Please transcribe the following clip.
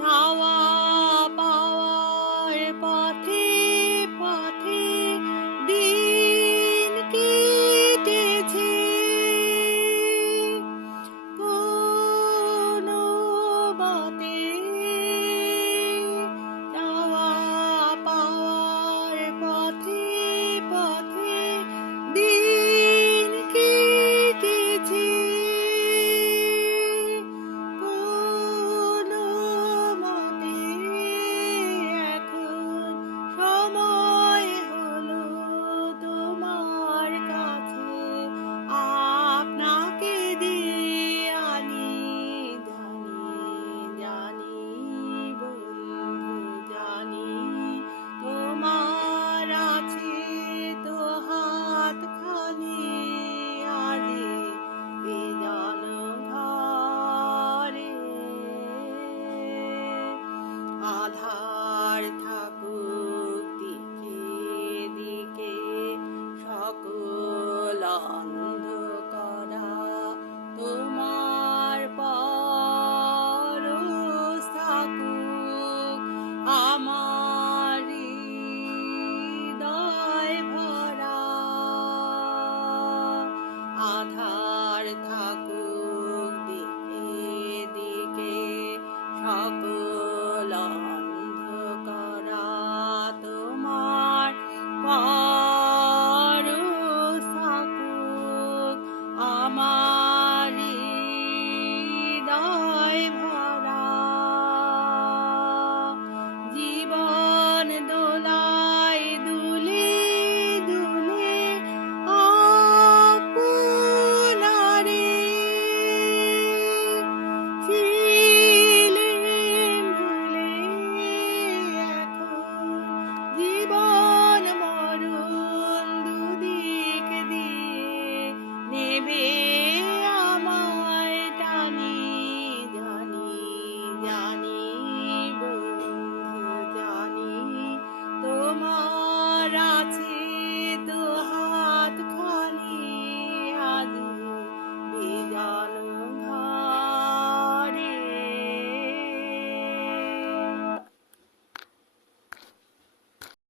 চাওয়া পাওয়ার পথে পথে দিন কেটেছে, কোনো মতে চাওয়া পাওয়ার পথে পথে দিন কেটেছে, কোনো মতে এখন সময় হলো তোমার কাছে আপনাকে দিয়ে আনি, জানি জানি বন্ধু জানি তোমার আছে তো হাতখানি আরে বেদন ঘরে, আধার থাকুক দিকে দিকে সকল অন্ধকারা, তোমার পরশ থাকুক আমার হৃদয় ভরা, আধার থাকুক দিকে দিকে সকল অন্ধকারা, তোমার পরশ থাকুক আমার হৃদয় ভরা, জীবন দোলায় দুলে দুলে আপনারে ছিলেম ভুলে, এখন জীবন মরণ দুদিক দিয়ে নেবে আমায় টানি, জানি জানি বন্ধু জানি তোমার আছে